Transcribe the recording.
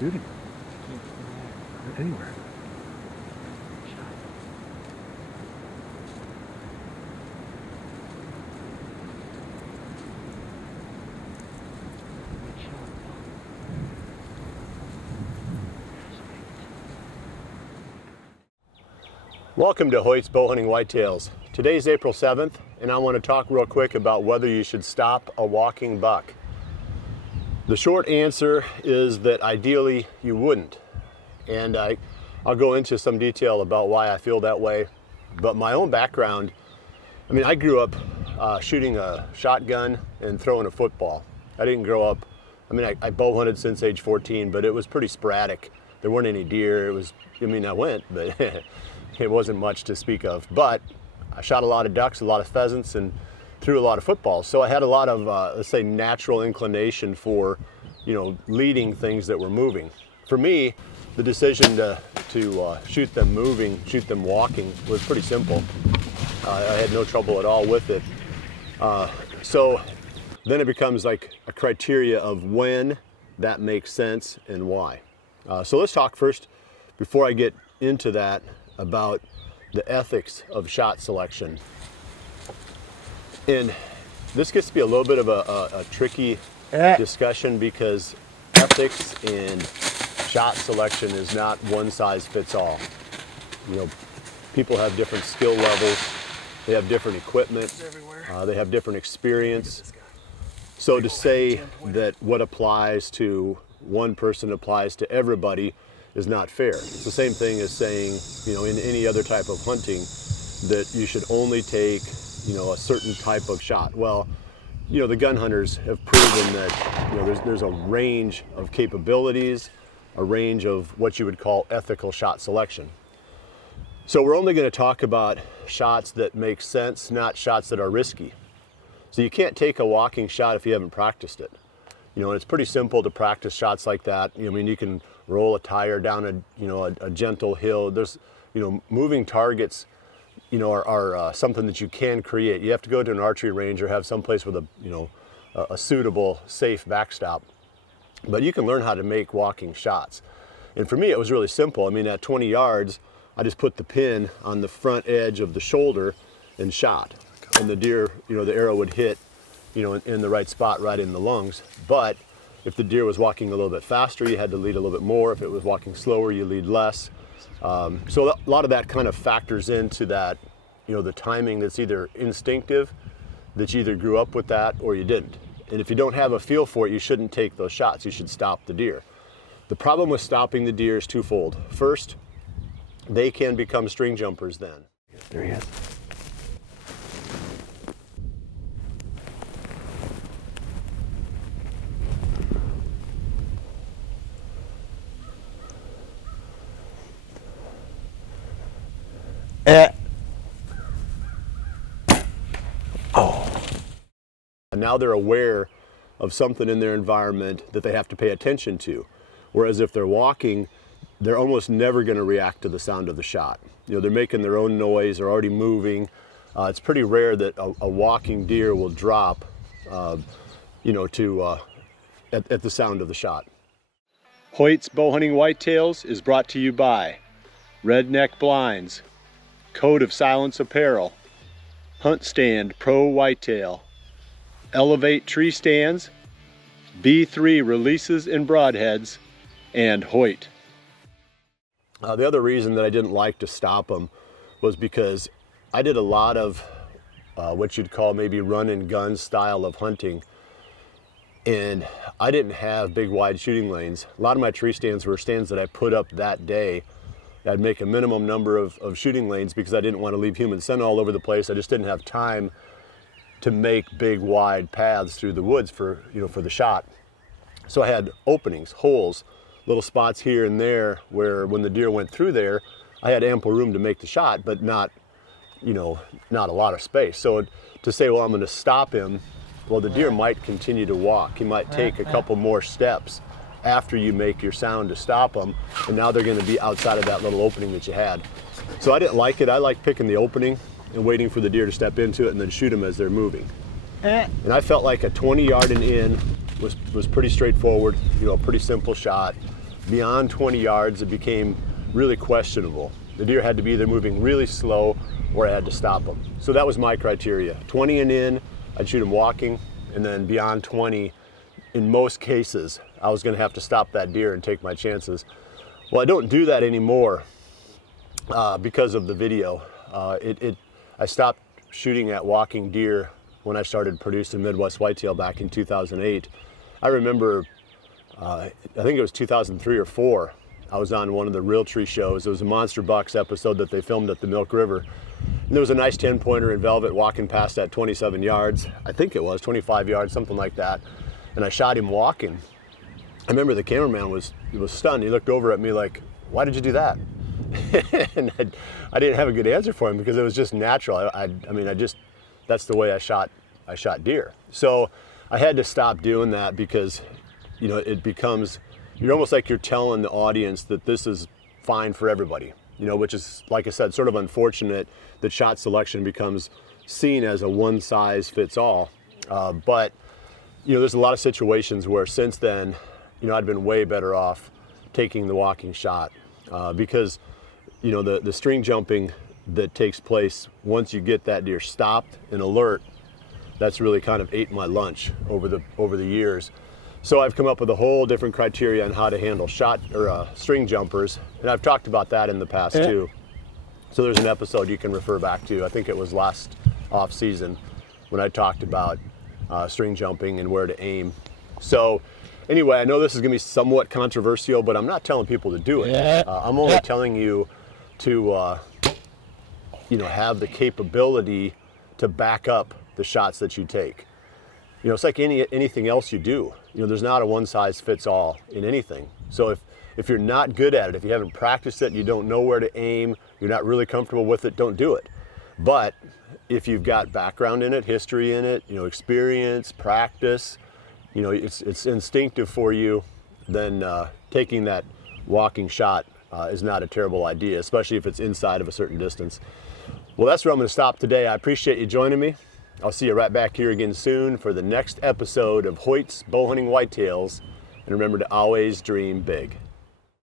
Shooting. Anywhere. Welcome to Hoyt's Bowhunting Whitetails. Today's April 7th, and I want to talk real quick about whether you should stop a walking buck. The short answer is that ideally you wouldn't. And I'll go into some detail about why I feel that way. But my own background, I grew up shooting a shotgun and throwing a football. I didn't grow up, I bow hunted since age 14, but it was pretty sporadic. There weren't any deer. I went, but it wasn't much to speak of. But I shot a lot of ducks, a lot of pheasants, and threw a lot of footballs. So I had a lot of, let's say, natural inclination for, leading things that were moving. For me, the decision to shoot them moving, shoot them walking was pretty simple. I had no trouble at all with it. So then it becomes like a criteria of when that makes sense and why. So let's talk first, before I get into that, about the ethics of shot selection. And this gets to be a little bit of a tricky discussion, because ethics and shot selection is not one size fits all. People have different skill levels, they have different equipment, they have different experience. So to say that what applies to one person applies to everybody is not fair. It's the same thing as saying, in any other type of hunting, that you should only take, a certain type of shot. Well, the gun hunters have proven that, there's a range of capabilities, a range of what you would call ethical shot selection. So we're only going to talk about shots that make sense, not shots that are risky. So you can't take a walking shot if you haven't practiced it. And it's pretty simple to practice shots like that. You can roll a tire down a gentle hill. There's, moving targets, are something that you can create. You have to go to an archery range or have some place with a suitable, safe backstop. But you can learn how to make walking shots. And for me, it was really simple. At 20 yards, I just put the pin on the front edge of the shoulder and shot. And the deer, the arrow would hit, in the right spot, right in the lungs. But if the deer was walking a little bit faster, you had to lead a little bit more. If it was walking slower, you lead less. So a lot of that kind of factors into that, the timing that's either instinctive, that you either grew up with that or you didn't. And if you don't have a feel for it, you shouldn't take those shots. You should stop the deer. The problem with stopping the deer is twofold. First, they can become string jumpers then. There he is. And now they're aware of something in their environment that they have to pay attention to. Whereas if they're walking, they're almost never going to react to the sound of the shot. They're making their own noise, they're already moving. It's pretty rare that a walking deer will drop, at the sound of the shot. Hoyt's Bowhunting Whitetails is brought to you by Redneck Blinds, Code of Silence Apparel, Hunt Stand Pro Whitetail, Elevate Tree Stands, B3 Releases and Broadheads, and Hoyt. The other reason that I didn't like to stop them was because I did a lot of what you'd call maybe run and gun style of hunting, and I didn't have big wide shooting lanes. A lot of my tree stands were stands that I put up that day. I'd make a minimum number of shooting lanes because I didn't want to leave human scent all over the place. I just didn't have time to make big wide paths through the woods for the shot. So I had openings, holes, little spots here and there where when the deer went through there, I had ample room to make the shot, but not a lot of space. So to say, well, I'm going to stop him, well, the deer might continue to walk. He might take a couple more steps after you make your sound to stop them, and now they're going to be outside of that little opening that you had. So I didn't like it. I like picking the opening and waiting for the deer to step into it and then shoot them as they're moving. And I felt like a 20 yard and in was pretty straightforward, a pretty simple shot. beyond 20 yards, it became really questionable. The deer had to be either moving really slow or I had to stop them. So that was my criteria. 20 and in, I'd shoot them walking, and then beyond 20, in most cases, I was gonna have to stop that deer and take my chances. Well, I don't do that anymore because of the video. I stopped shooting at walking deer when I started producing Midwest Whitetail back in 2008. I remember, I think it was 2003 or 4, I was on one of the Realtree shows. It was a Monster Bucks episode that they filmed at the Milk River. And there was a nice 10-pointer in velvet walking past at 27 yards. I think it was 25 yards, something like that. And I shot him walking. I remember the cameraman was stunned. He looked over at me like, "Why did you do that?" And I didn't have a good answer for him because it was just natural. I mean, that's the way I shot deer. So I had to stop doing that because, you know, it becomes, you're almost like you're telling the audience that this is fine for everybody, you know, which is, like I said, sort of unfortunate that shot selection becomes seen as a one size fits all. But, you know, there's a lot of situations where since then, you know, I'd been way better off taking the walking shot because, you know, the string jumping that takes place once you get that deer stopped and alert, that's really kind of ate my lunch over the years. So I've come up with a whole different criteria on how to handle shot or string jumpers, and I've talked about that in the past too. So there's an episode you can refer back to. I think it was last off season when I talked about string jumping and where to aim. So anyway, I know this is going to be somewhat controversial, but I'm not telling people to do it. I'm only telling you to you know, have the capability to back up the shots that you take. You know, it's like anything else you do. You know, there's not a one size fits all in anything. So if you're not good at it, if you haven't practiced it, you don't know where to aim, you're not really comfortable with it, don't do it. But if you've got background in it, history in it, you know, experience, practice, you know, it's instinctive for you, then taking that walking shot is not a terrible idea, especially if it's inside of a certain distance. Well, that's where I'm going to stop today. I appreciate you joining me. I'll see you right back here again soon for the next episode of Hoyt's Bowhunting Whitetails. And remember to always dream big.